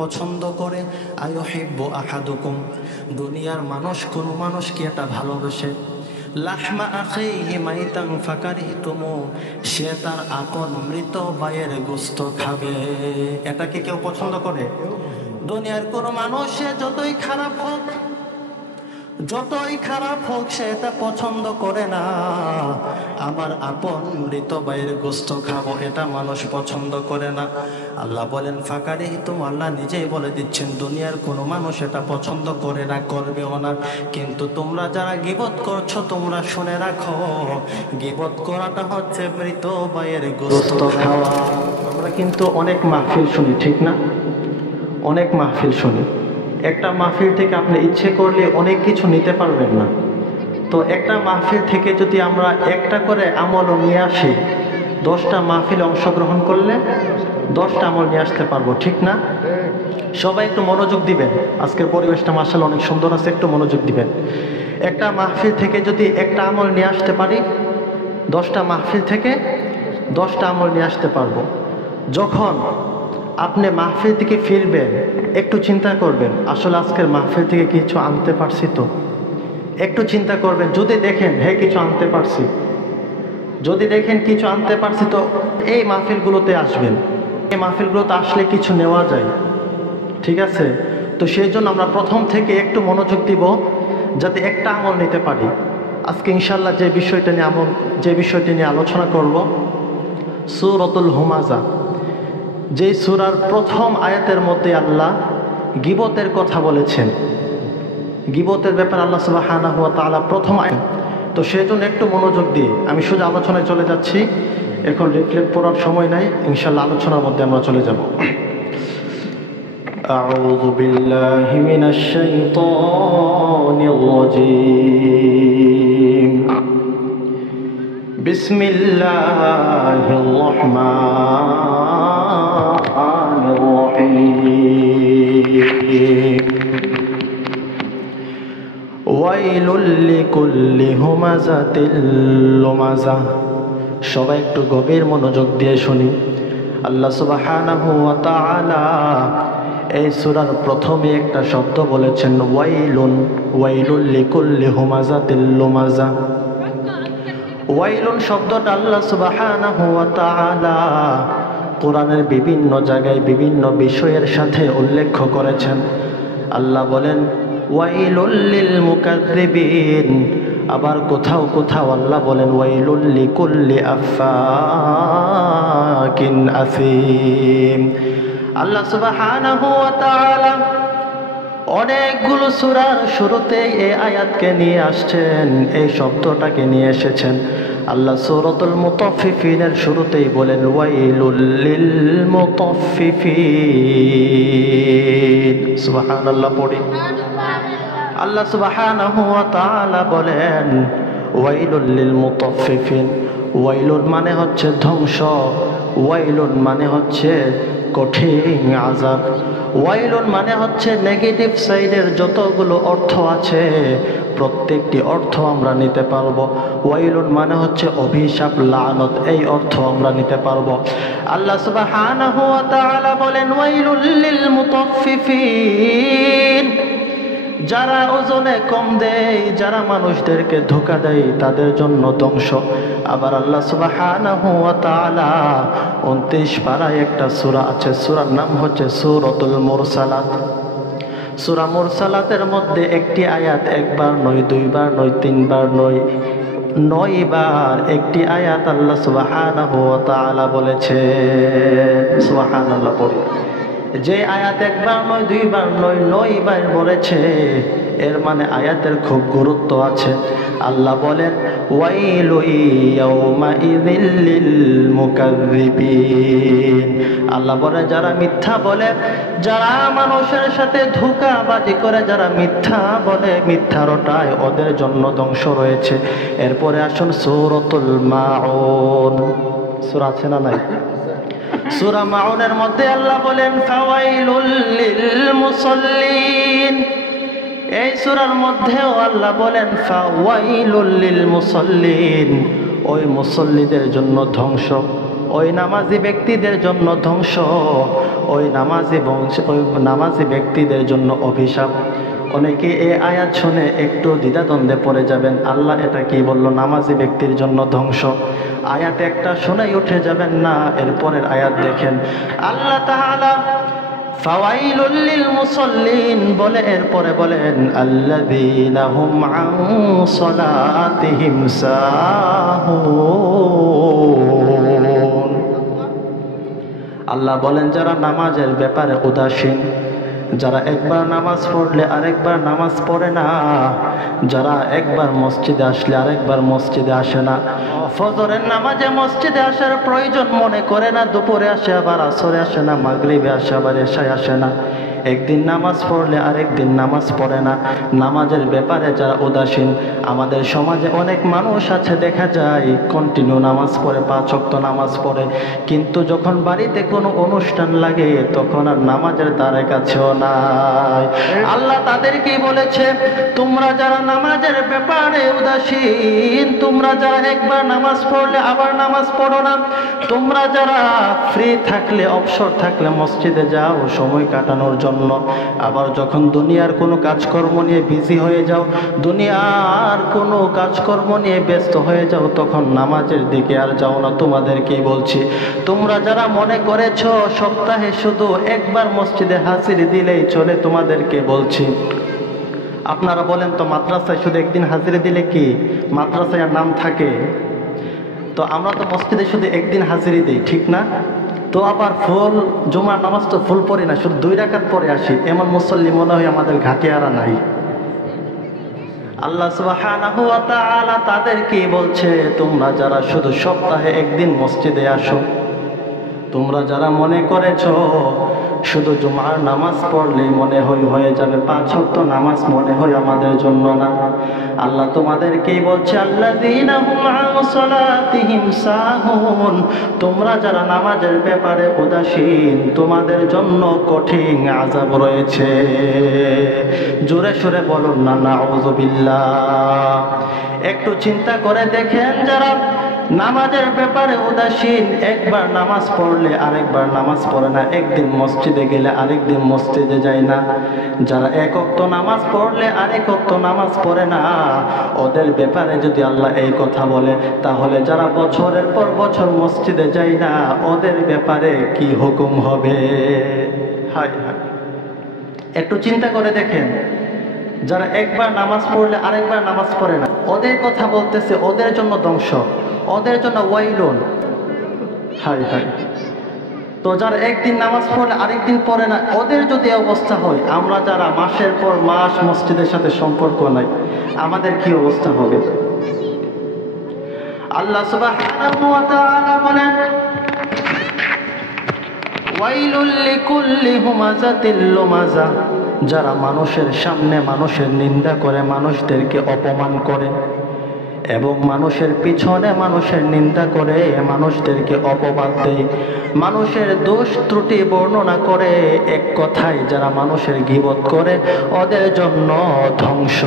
পছন্দ করে আয়ুহিব্বু আহাদুকুম, দুনিয়ার মানুষ কোন মানুষ কি এটা ভালোবাসে লাহমা আখিহি মাইতান ফাকারিহতুমু, সে তার আপন মৃত ভাইয়ের গোশত খাবে, এটা কি কেউ পছন্দ করে? দুনিয়ার কোন মানুষ সে যতই খারাপ হোক সে এটা পছন্দ করে না। আমার আপন মৃত ভাইয়ের গোশত খাবো, এটা মানুষ পছন্দ করে না। আল্লাহ বলেন ফাকারিহতুম, আল্লাহ নিজেই বলে দিচ্ছেন দুনিয়ার কোনো মানুষ এটা পছন্দ করে না, করবেও না। কিন্তু তোমরা যারা গীবত করছো তোমরা শুনে রাখো, গীবত করাটা হচ্ছে মৃত ভাইয়ের গোশত খাওয়া। আমরা কিন্তু অনেক মাহফিল শুনি, ঠিক না? অনেক মাহফিল শুনি। একটা মাহফিল থেকে আপনি ইচ্ছে করলে অনেক কিছু নিতে পারবেন না। তো একটা মাহফিল থেকে যদি আমরা একটা করে আমলও নিয়ে আসি, 10টা মাহফিলে অংশগ্রহণ করলে 10টা আমল নিয়ে আসতে পারবো, ঠিক না? সবাই একটু মনোযোগ দিবেন। আজকের পরিবেশটা মাশাআল্লাহ অনেক সুন্দর আছে, একটু মনোযোগ দিবেন। একটা মাহফিল থেকে যদি একটা আমল নিয়ে আসতে পারি, 10টা মাহফিল থেকে 10টা আমল নিয়ে আসতে পারবো। যখন আপনি মাহফিল থেকে ফিরবেন একটু চিন্তা করবেন, আসলে আজকের মাহফিল থেকে কিছু আনতে পারছি তো? একটু চিন্তা করবেন। যদি দেখেন হ্যাঁ কিছু আনতে পারছি, যদি দেখেন কিছু আনতে পারছি, তো এই মাহফিলগুলোতে আসবেন। এই মাহফিলগুলোতে আসলে কিছু নেওয়া যায়, ঠিক আছে? তো সেই জন্য আমরা প্রথম থেকে একটু মনোযোগ দিব যাতে একটা আমল নিতে পারি। আজকে ইনশাল্লাহ যে বিষয়টি নিয়ে আলোচনা করব, সূরাতুল হুমাযা। যেই সূরার প্রথম আয়াতের মধ্যে আল্লাহ গীবতের কথা বলেছেন, গীবতের ব্যাপারে আল্লাহ সুবহানাহু ওয়া তাআলা প্রথম আয়াত। তো সেজন্য একটু মনোযোগ দিয়ে আমি সোজা আলোচনায় চলে যাচ্ছি। এখন রিফ্লেক্ট পড়ার সময় নাই, ইনশাআল্লাহ আলোচনার মধ্যে আমরা চলে যাব। আউযু বিল্লাহি মিনাশ শাইতানির রাজীম। বিসমিল্লাহির রাহমানির রহিম। ওয়াইলুল লিকুল্লি হুমাযাতিল লুমাযা। সবাই একটু গভীর মনোযোগ দিয়ে শুনি। আল্লাহ সুবহানাহু ওয়া তাআলা এই সূরার প্রথমে একটা শব্দ বলেছেন ওয়াইলুন, ওয়াইলুল লিকুল্লি হুমাযাতিল লুমাযা। ওয়াইলুন শব্দটা আল্লাহ সুবহানাহু ওয়া তাআলা কোরআনের বিভিন্ন জায়গায় বিভিন্ন বিষয়ের সাথে উল্লেখ করেছেন। আল্লাহ বলেন ওয়াইলুল লিল মুকাজ্জিবিন, আবার কোথাও কোথাও আল্লাহ বলেন ওয়াইলুল লিকুল্লি আফাকিন আসিম। আল্লাহ সুবহানাহু ওয়া তাআলা অনেকগুলো সূরার শুরুতেই এই আয়াতকে নিয়ে আসছেন, এই শব্দটাকে নিয়ে এসেছেন। আল্লাহ সূরাতুল মুতাফফিফিনের শুরুতেই বলেন ওয়াইলুল লিল মুতাফফিফিন। সুবহানাল্লাহ পড়ি। আল্লাহ সুবহানাহু ওয়া তাআলা বলেন ওয়াইলুল লিল মুতাফফিফিন। ওয়াইলুন মানে হচ্ছে ধ্বংস, ওয়াইলুন মানে হচ্ছে কঠিন আযাব, ওয়াইলুন মানে হচ্ছে নেগেটিভ সাইডের যতগুলো অর্থ আছে প্রত্যেকটি অর্থ আমরা নিতে পারবো। ওয়াইলুন মানে হচ্ছে অভিশাপ, লানত, এই অর্থ আমরা নিতে পারবো। আল্লাহ সুবহানাহু ওয়া তাআলা বলেন ওয়াইলুল লিল মুতাফফিফিন, যারা ওজনে কম দেয়, যারা মানুষদেরকে ধোঁকা দেয় তাদের জন্য ধ্বংস। আবার আল্লাহ সুবহানাহু ওয়া তাআলা 29 পারায় একটা সূরা আছে, সূরার নাম হচ্ছে সূরাতুল মুরসালাত। সূরা মুরসালাতের মধ্যে একটি আয়াত একবার নয়, দুইবার নয়, তিনবার নয়, 9 বার একটি আয়াত আল্লাহ সুবহানাহু ওয়া তাআলা বলেছে। সুবহানাল্লাহ পড়ি। যে আয়াত একবার নয়, দুইবার নয়, 9 বার বলেছে, এর মানে আয়াতের খুব গুরুত্ব আছে। আল্লাহ বলেন ওয়াইলু ইয়াউমা ইযিল লিল মুকাজ্জিবিন। আল্লাহ বলে যারা মিথ্যা বলে, যারা মানুষের সাথে ধোঁকাবাজি করে, যারা মিথ্যা বলে, মিথ্যা রটায়, ওদের জন্য ধ্বংস রয়েছে। এরপরে আসুন সূরাতুল মাউন। সূরা আছে না নাই? সূরা মাউনের মধ্যে আল্লাহ বলেন ফাওয়াইলুল লিল মুসাল্লিন। এই সূরার মধ্যেও আল্লাহ বলেন ফাওয়াইলুল লিল মুসাল্লিন, ওই মুসল্লিদের জন্য ধ্বংস, ওই নামাজি ব্যক্তিদের জন্য ধ্বংস, ওই নামাজি ব্যক্তিদের জন্য অভিশাপ। অনেকে এই আয়াত শুনে একটু দ্বিধাদ্বন্দ্বে পড়ে যাবেন, আল্লাহ এটা কি বলল, নামাজি ব্যক্তির জন্য ধ্বংস। আয়াত একটা শুনেই উঠে যাবেন না, এরপরের আয়াত দেখেন আল্লাহ তাআলা ফাওয়াইলুল লিল মুসাল্লিন বলে এরপরে বলেন আল্লাযীনা হুম আন সালাতিহিম সাহুন। আল্লাহ বলেন যারা নামাজের ব্যাপারে উদাসীন, যারা একবার নামাজ পড়লে আরেকবার নামাজ পড়ে না, যারা একবার মসজিদে আসলে আরেকবার মসজিদে আসে না, ফজরের নামাজে মসজিদে আসার প্রয়োজন মনে করে না, দুপুরে আসে আবার আসরে আসে না, মাগরিবে আসে আবার এশায় আসে না, একদিন নামাজ পড়লে আরেকদিন নামাজ পড়ে না, নামাজের ব্যাপারে যারা উদাসীন। আমাদের সমাজে অনেক মানুষ আছে দেখা যায় কন্টিনিউ নামাজ পড়ে, 5 ওয়াক্ত নামাজ পড়ে, কিন্তু যখন বাড়িতে কোনো অনুষ্ঠান লাগে তখন আর নামাজের দ্বারে কাছেও নাই। আল্লাহ তাদেরকেই বলেছে তোমরা যারা নামাজের ব্যাপারে উদাসীন, তোমরা যারা একবার নামাজ পড়লে আবার নামাজ পড়ো না, তোমরা যারা ফ্রি থাকলে অবসর থাকলে মসজিদে যাও সময় কাটানোর জন্য, আবার যখন দুনিয়ার কোনো কাজকর্ম নিয়ে বিজি হয়ে যাও, দুনিয়ার কোনো কাজকর্ম নিয়ে ব্যস্ত হয়ে যাও, তখন নামাজের দিকে আর যাও না। তোমাদেরকেই বলছি, তোমরা যারা মনে করেছো সপ্তাহে শুধু একবার মসজিদে হাজিরি দিলেই চলে, তোমাদেরকে বলছি আপনারা বলেন তো মাদ্রাসায় শুধু একদিন হাজিরি দিলে কি মাদ্রাসায় আর নাম থাকে? তো আমরা তো মসজিদে শুধু একদিন হাজিরি দিই, ঠিক না? তো আবার ফুল জুমার নামাজ তো ফুল পড়ি না, শুধু 2 রাকাত পরে আসি, এমন মুসল্লি মনে হয় আমাদের ঘাটিয়ারা নাই। আল্লাহ সুবহানাহু ওয়া তাআলা তাদেরকে বলছে তোমরা যারা শুধু সপ্তাহে একদিন মসজিদে আসো, তোমরা যারা মনে করেছো শুধু জুমার নামাজ পড়লেই মনে হয়ে যাবে 5 ওয়াক্ত নামাজ মনে হয় আমাদের জন্য না, আল্লাহ তোমাদেরকেই বলছে আল্লাযীনা হুম আন সালাতিহিম সাহুন, তোমরা যারা নামাজের ব্যাপারে উদাসীন তোমাদের জন্য কঠিন আযাব রয়েছে। জোরে সোরে বলুন না নাউযুবিল্লাহ। একটু চিন্তা করে দেখেন যারা নামাজের ব্যাপারে উদাসীন, একবার নামাজ পড়লে আরেকবার নামাজ পড়ে না, একদিন মসজিদে গেলে আরেকদিন মসজিদে যায় না, যারা 1 ওয়াক্ত নামাজ পড়লে আরেক ওয়াক্ত নামাজ পড়ে না, ওদের ব্যাপারে যদি আল্লাহ এই কথা বলে, তাহলে যারা বছরের পর বছর মসজিদে যায় না ওদের ব্যাপারে কি হুকুম হবে? হায় হায়, একটু চিন্তা করে দেখেন যারা একবার নামাজ পড়লে আরেকবার নামাজ পড়ে না, ওদের কথা বলতেছে, ওদের জন্য ধ্বংস, ওদের জন্য ওয়াইলুন। হায় হায়, তো যারা একদিন নামাজ পড়লে আরেকদিন পড়ে না, ওদের যদি অবস্থা হয়, আমরা যারা মাসের পর মাস মসজিদের সাথে সম্পর্ক নাই, আমাদের কি অবস্থা হবে? আল্লাহ সুবহানাহু ওয়া তাআলা বলেন ওয়াইলুল লিকুল্লি হুমাযাতিল লুমাযা, যারা মানুষের সামনে মানুষের নিন্দা করে, মানুষদেরকে অপমান করে এবং মানুষের পিছনে মানুষের নিন্দা করে, মানুষদেরকে অপবাদ দেয়, মানুষের দোষ ত্রুটি বর্ণনা করে, এক কথায় যারা মানুষের গীবত করে, ওদের জন্য ধ্বংস।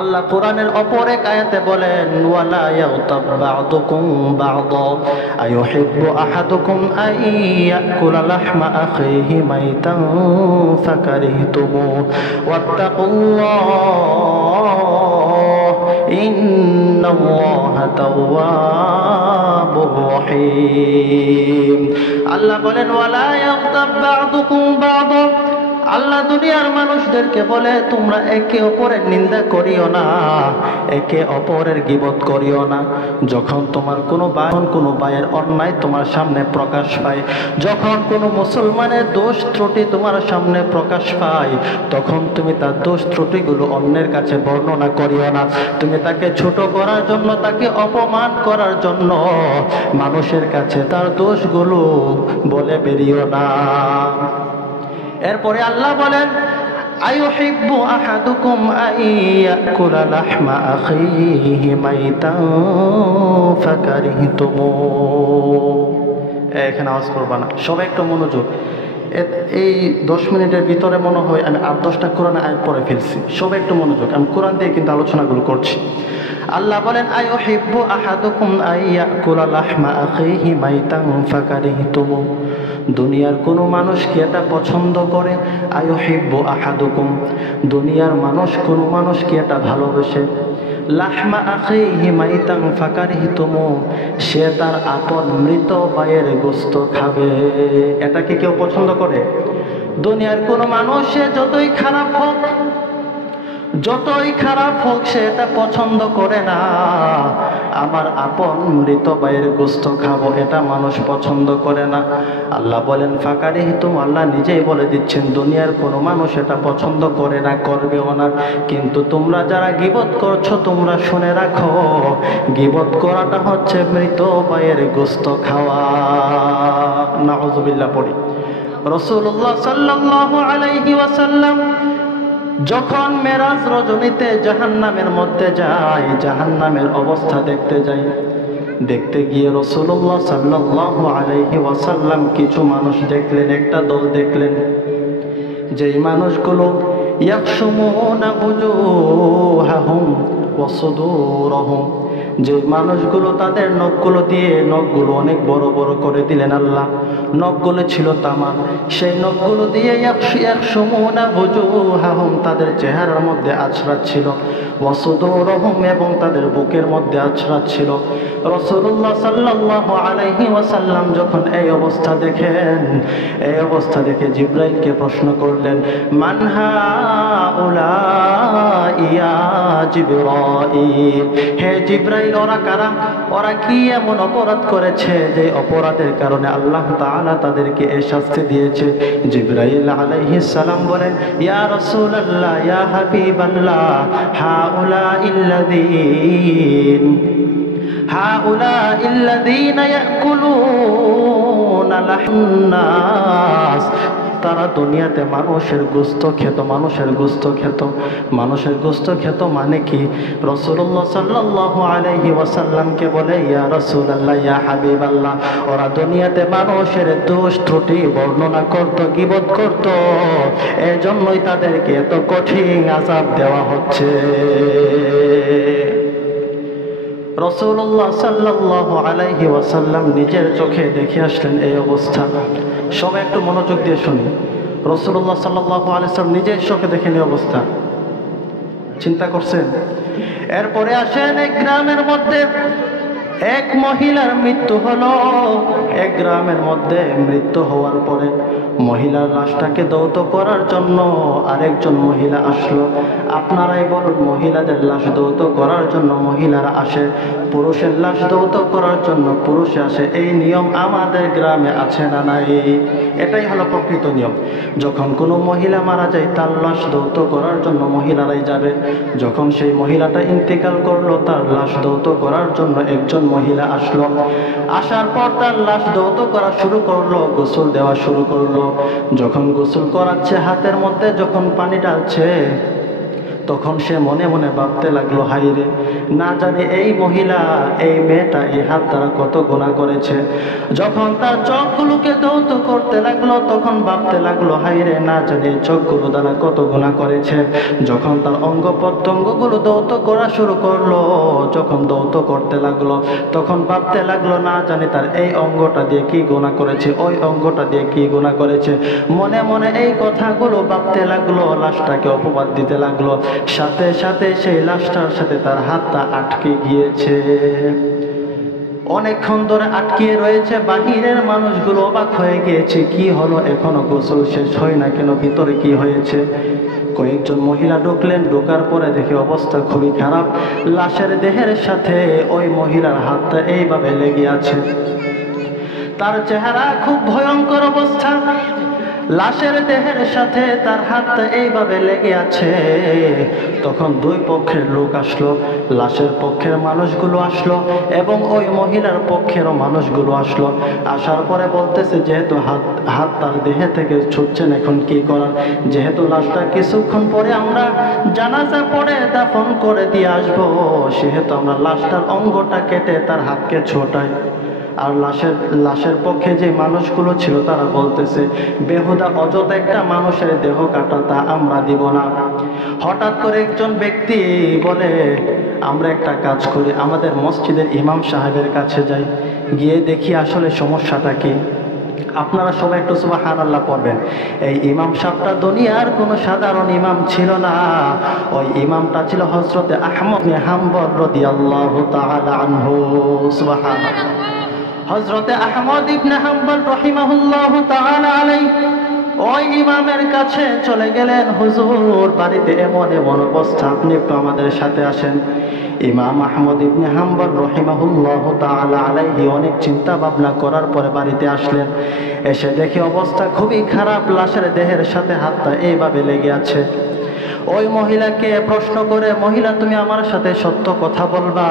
আল্লাহ কোরআনের অপর এক আয়াতে বলেন ওয়ালা ইয়াগতাব বা'দুকুম বা'দা আইয়ুহিব্বু আহাদুকুম আন ইয়াকুলা লাহমা আখিহি মাইতান ফাকারিহতুমু ওয়াত্তাকুল্লাহ ইন্নাল্লাহা তাওয়াবুর রহিম। আল্লাহ বলেন ওয়ালা ইয়াগতাব বা'দুকুম বা'দা, আল্লাহ দুনিয়ার মানুষদেরকে বলে তোমরা একে অপরের নিন্দা করিও না, একে অপরের গীবত করিও না। যখন তোমার কোনো ভাইয়ের অন্যায় তোমার সামনে প্রকাশ পায়, যখন কোনো মুসলমানের দোষ ত্রুটি তোমার সামনে প্রকাশ পায়, তখন তুমি তার দোষ ত্রুটিগুলো অন্যের কাছে বর্ণনা করিও না। তুমি তাকে ছোট করার জন্য, তাকে অপমান করার জন্য মানুষের কাছে তার দোষগুলো বলে বেরিও না। এরপরে আল্লাহ বলেন আইয়ুহিব্বু আহাদুকুম আইয়াকুলা লাহমা আখিহি মাইতান ফাকারিহতুমু। এখানে আওয়াজ করবা না, সবাই একটু মনোযোগ। এই 10 মিনিটের ভিতরে মনে হয় আমি 8-10টা কোরআন আয়াত পড়ে ফেলছি। সবাই একটু মনোযোগ, আমি কোরআন দিয়ে কিন্তু আলোচনাগুলো করছি। আল্লাহ বলেন, আইয়ুহিব্বু আহাদুকুম আইয়াকুলা লাহমা আখিহি মাইতান ফাকারিহতুমু। দুনিয়ার কোনো মানুষ কি এটা পছন্দ করে? আইয়ুহিব্বু আহাদুকুম, দুনিয়ার মানুষ কোনো মানুষ কি এটা ভালোবাসে? লাহমা আখিহি মাইতান ফাকারিহতুমু, সে তার আপন মৃত ভাইয়ের গোশত খাবে। এটা কি কেউ পছন্দ করে? দুনিয়ার কোনো মানুষ সে যতই খারাপ হোক, যতই খারাপ হোক, সে এটা পছন্দ করে না। আমার আপন মৃত ভাইয়ের গোশত খাবো, এটা মানুষ পছন্দ করে না। আল্লাহ বলেন ফাকারিহতুম, আল্লাহ নিজেই বলে দিচ্ছেন দুনিয়ার কোনো মানুষ এটা পছন্দ করে না, করবেও না। কিন্তু তোমরা যারা গীবত করছো, তোমরা শুনে রাখো, গীবত করাটা হচ্ছে মৃত ভাইয়ের গোশত খাওয়া। নাউযুবিল্লাহ পড়ি। রাসূলুল্লাহ সাল্লাল্লাহু আলাইহি ওয়াসাল্লাম যখন মেরাজ রজনীতে জাহান্নামের মধ্যে যায়, জাহান্নামের অবস্থা দেখতে যায়, দেখতে গিয়ে রাসূলুল্লাহ সাল্লাল্লাহু আলাইহি ওয়াসাল্লাম কিছু মানুষ দেখলেন, একটা দল দেখলেন, যেই মানুষগুলো ইয়াকশুমুনা বুজুহাহুম ওয়া সুদুরহুম, যে মানুষগুলো তাদের নখগুলো দিয়ে নখগুলো অনেক বড় বড় করে দিলেন আল্লাহ। নখগুলো ছিল তামার, সেই নখগুলো দিয়ে ইয়াকশুমুনা বুজুহাহুম, তাদের চেহারার মধ্যে আছড়াত ছিল, ওয়া সুদুরহুম, এবং তাদের বুকের মধ্যে আছড়াত ছিল। রাসূলুল্লাহ সাল্লাল্লাহু আলাইহি ওয়াসাল্লাম যখন এই অবস্থা দেখেন, এই অবস্থা দেখে জিবরাইলকে প্রশ্ন করলেন, মান হাউলাই ইয়া জিবরাইল, হে জিবরাইল, ওরা কারা? ওরা কি এমন অপরাধ করেছে যে অপরাধের কারণে আল্লাহ তাআলা তাদেরকে এই শাস্তি দিয়েছে? জিবরাইল আলাইহিস সালাম বলেন, ইয়া রাসূলুল্লাহ, ইয়া হাবিবাল্লাহ, হাউলাইল্লাযীনা ইয়াকুলুনা লাহন্নাস, তারা দুনিয়াতে মানুষের গোশত খেত, মানুষের গোশত খেত। মানুষের গোশত খেত মানে কি? রাসূলুল্লাহ সাল্লাল্লাহু আলাইহি ওয়াসাল্লামকে বলে, ইয়া রাসূলুল্লাহ, ইয়া হাবিবাল্লাহ, ওরা দুনিয়াতে মানুষের দোষ ত্রুটি বর্ণনা করত, গীবত করত, এজন্যই তাদেরকে এত কঠিন আযাব দেওয়া হচ্ছে। রাসূলুল্লাহ সাল্লাল্লাহু আলাইহি ওয়াসাল্লাম নিজের চোখে দেখে আসলেন এই অবস্থা। সবাই একটু মনোযোগ দিয়ে শুনি। রাসূলুল্লাহ সাল্লাল্লাহু আলাইহি ওয়াসাল্লাম নিজের চোখে দেখেন এই অবস্থা, চিন্তা করছেন? এরপরে আসেন এক গ্রামের মধ্যে এক মহিলার মৃত্যু হলো। এক গ্রামের মধ্যে মৃত্যু হওয়ার পরে মহিলার লাশটাকে দৌত করার জন্য আরেকজন মহিলা আসলো। আপনারাই বলুন, মহিলাদের লাশ দৌত করার জন্য মহিলারা আসে, পুরুষের লাশ দৌত করার জন্য পুরুষে আসে। এই নিয়ম আমাদের গ্রামে আছে না নাই? এটাই হলো প্রকৃত নিয়ম। যখন কোনো মহিলা মারা যায়, তার লাশ দৌত করার জন্য মহিলারাই যাবে। যখন সেই মহিলাটা ইন্তেকাল করলো, তার লাশ দৌত করার জন্য একজন মহিলা আসলো। আসার পর তার লাশ দৌত করা শুরু করলো, গোসল দেওয়া শুরু করলো। যখন গোসল করাচ্ছে, হাতের মধ্যে যখন পানি ঢালছে, তখন সে মনে মনে ভাবতে লাগলো, হাইরে, না জানি এই মহিলা, এই মেয়েটা এই হাত দ্বারা কত গুনাহ করেছে। যখন তার চোখগুলোকে দৌত করতে লাগলো, তখন ভাবতে লাগলো, হাইরে, না জানি এই চোখগুলো দ্বারা কত গুনাহ করেছে। যখন তার অঙ্গ প্রত্যঙ্গগুলো দৌত করা শুরু করলো, যখন দৌত করতে লাগলো, তখন ভাবতে লাগলো, না জানি তার এই অঙ্গটা দিয়ে কি গুনাহ করেছে, ওই অঙ্গটা দিয়ে কি গুনাহ করেছে। মনে মনে এই কথাগুলো ভাবতে লাগলো, লাশটাকে অপবাদ দিতে লাগলো। সাথে সাথে সেই লাশটার সাথে তার হাতটা আটকে গিয়েছে। অনেকক্ষণ ধরে আটকিয়ে রয়েছে। বাহিরের মানুষগুলো অবাক হয়ে গিয়েছে, কি হলো, এখনো গোসল শেষ হয় না কেন, ভিতরে কি হয়েছে? কয়েকজন মহিলা ঢুকলেন। ঢোকার পরে দেখে অবস্থা খুবই খারাপ। লাশের দেহের সাথে ওই মহিলার হাতটা এইভাবে লেগে আছে। তার চেহারা খুব ভয়ঙ্কর অবস্থা। লাশের দেহের সাথে তার হাতটা এইভাবে লেগে আছে। তখন দুই পক্ষের লোক আসলো, লাশের পক্ষের মানুষগুলো আসলো এবং ওই মহিলার পক্ষেরও মানুষগুলো আসলো। আসার পরে বলতেছে, যেহেতু হাত তার দেহে থেকে ছুটছেন, এখন কি করার? যেহেতু লাশটা কিছুক্ষণ পরে আমরা জানাজা পড়ে দাফন করে দিয়ে আসবো, সেহেতু আমরা লাশটার অঙ্গটা কেটে তার হাতকে ছোটাই। আর লাশের পক্ষে যে মানুষগুলো ছিল তারা বলতেছে বেহুদা অযথা একটা মানুষের দেহ কাটা, তা আমরা দিব না। হঠাৎ করে একজন ব্যক্তি বলে আমরা একটা কাজ করি, আমাদের মসজিদের ইমাম সাহেবের কাছে যাই, গিয়ে দেখি আসলে সমস্যাটা কি। আপনারা সবাই একটু সুবহানাল্লাহ পড়বেন। এই ইমাম সাহেবটা দুনিয়ার কোনো সাধারণ ইমাম ছিল না, ওই ইমামটা ছিল হযরতে আহমদ ইবনে হাম্বল রাদিয়াল্লাহু তাআলা আনহু। সুবহানাল্লাহ। হযরতে আহমদ ইবনে হাম্বল রাহিমাহুল্লাহু তাআলা আলাইহি ওই ইমামের কাছে চলে গেলেন, হুজুর বাড়িতে এমন এমন অবস্থা, আপনি একটু আমাদের সাথে আসেন। ইমাম আহমদ ইবনে হাম্বল রাহিমাহুল্লাহু তাআলা আলাইহি অনেক চিন্তা ভাবনা করার পরে বাড়িতে আসলেন। এসে দেখে অবস্থা খুবই খারাপ, লাশের দেহের সাথে হাতটা এইভাবে লেগে আছে। ওই মহিলাকে প্রশ্ন করে, মহিলা তুমি আমার সাথে সত্য কথা বলবা,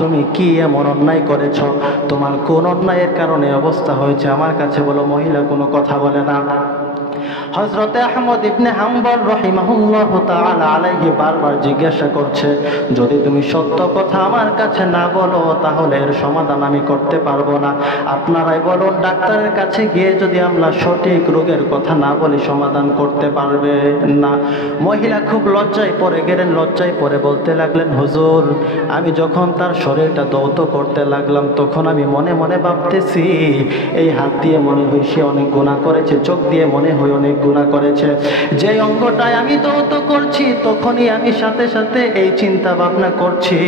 তুমি কি এমন অন্যায় করেছ, তোমার কোন অন্যায়ের কারণে অবস্থা হয়েছে আমার কাছে বলো। মহিলা কোনো কথা বলে না। হযরতে আহমদ ইবনে হাম্বল রাহিমাহুল্লাহু তাআলা আলাইহি বারবার জিজ্ঞাসা করছে, যদি তুমি সত্য কথা আমার কাছে না বলো তাহলে এর সমাধান আমি করতে পারবো না। আপনারাই বলুন, ডাক্তারের কাছে গিয়ে যদি আমরা সঠিক রোগের কথা না বলি সমাধান করতে পারবে না। মহিলা খুব লজ্জায় পড়ে গেলেন, লজ্জায় পড়ে বলতে লাগলেন, হুজুর আমি যখন তার শরীরটা দৌত করতে লাগলাম তখন আমি মনে মনে ভাবতেছি এই হাত দিয়ে মনে হয় সে অনেক গুনাহ করেছে, চোখ দিয়ে মনে হয় অনেক গুনাহ করেছে। যে অঙ্গটায় আমি দৌত করছি তখনই আমি সাথে সাথে এই চিন্তা ভাবনা করছি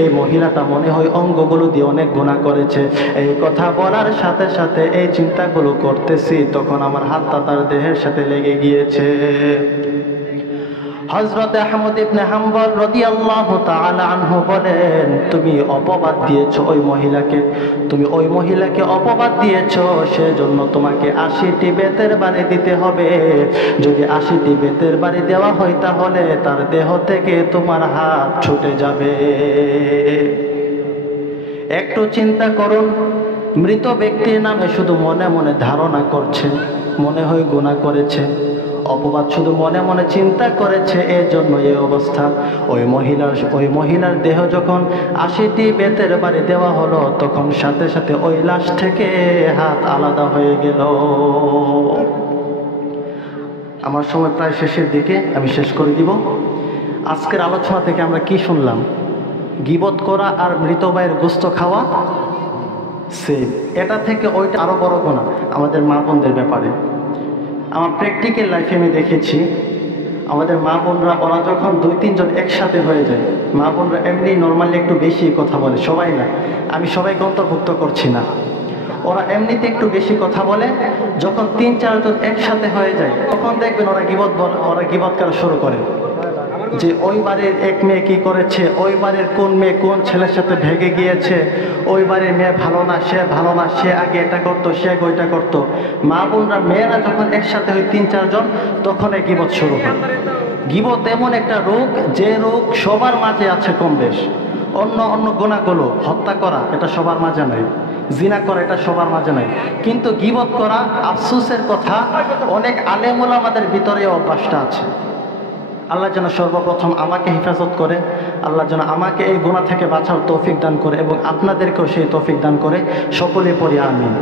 এই মহিলাটা মনে হয় অঙ্গগুলো দিয়ে অনেক গুনাহ করেছে। এই কথা বলার সাথে সাথে এই চিন্তাগুলো করতেছি, তখন আমার হাতটা তার দেহের সাথে লেগে গিয়েছে। হযরতে আহমদ ইবনে হাম্বল রাদিয়াল্লাহু তাআলা আনহু বলেন, তুমি অপবাদ দিয়েছো ওই মহিলাকে, তুমি ওই মহিলাকে অপবাদ দিয়েছো, সেজন্য তোমাকে 80টি বেতের বাড়ি দিতে হবে। যদি 80টি বেতের বাড়ি দেওয়া হয় তাহলে তার দেহ থেকে তোমার হাত ছুটে যাবে। একটু চিন্তা করুন, মৃত ব্যক্তির নামে শুধু মনে মনে ধারণা করছে, মনে হয় গুনাহ করেছে, অপবাদ শুধু মনে মনে চিন্তা করেছে, এর জন্য এই অবস্থা। ওই মহিলার দেহ যখন 80টি বেতের বাড়ি দেওয়া হলো তখন সাথে সাথে ওই লাশ থেকে হাত আলাদা হয়ে গেল। আমার সময় প্রায় শেষের দিকে, আমি শেষ করে দিব। আজকের আলোচনা থেকে আমরা কি শুনলাম? গীবত করা আর মৃত ভাইয়ের গোশত খাওয়া সেম। এটা থেকে ওইটা আরো বড় গুনাহ আমাদের মা বোনদের ব্যাপারে। আমার প্র্যাকটিক্যাল লাইফে আমি দেখেছি, আমাদের মা বোনরা ওরা যখন 2-3 জন একসাথে হয়ে যায়, মা বোনরা এমনি নর্মালি একটু বেশি কথা বলে, সবাই না, আমি সবাইকে অন্তর্ভুক্ত করছি না, ওরা এমনিতে একটু বেশি কথা বলে। যখন 3-4 জন একসাথে হয়ে যায় তখন দেখবেন ওরা গীবত করা শুরু করে, যে ওই বাড়ির এক মেয়ে কি করেছে, ওই বাড়ির কোন মেয়ে কোন ছেলের সাথে ভেগে গিয়েছে, ওই বাড়ির মেয়ে ভালো না, সে ভালো না, সে আগে এটা করতো, সে আগে ওইটা করতো। মা বোনরা মেয়েরা যখন একসাথে হয় 3-4 জন তখন এই গীবত শুরু হয়। গীবত এমন একটা রোগ, যে রোগ সবার মাঝে আছে কম বেশ। অন্য গুনাহগুলো, হত্যা করা এটা সবার মাঝে নাই, জিনা করা এটা সবার মাঝে নাই, কিন্তু গীবত করা আফসোসের কথা অনেক আলেম ওলামাদের ভিতরে অভ্যাসটা আছে। আল্লাহ যেন সর্বপ্রথম আমাকে হেফাজত করে, আল্লাহ যেন আমাকে এই গুনাহ থেকে বাঁচার তৌফিক দান করে এবং আপনাদেরকেও সেই তৌফিক দান করে। সকলে পড়ি আমিন।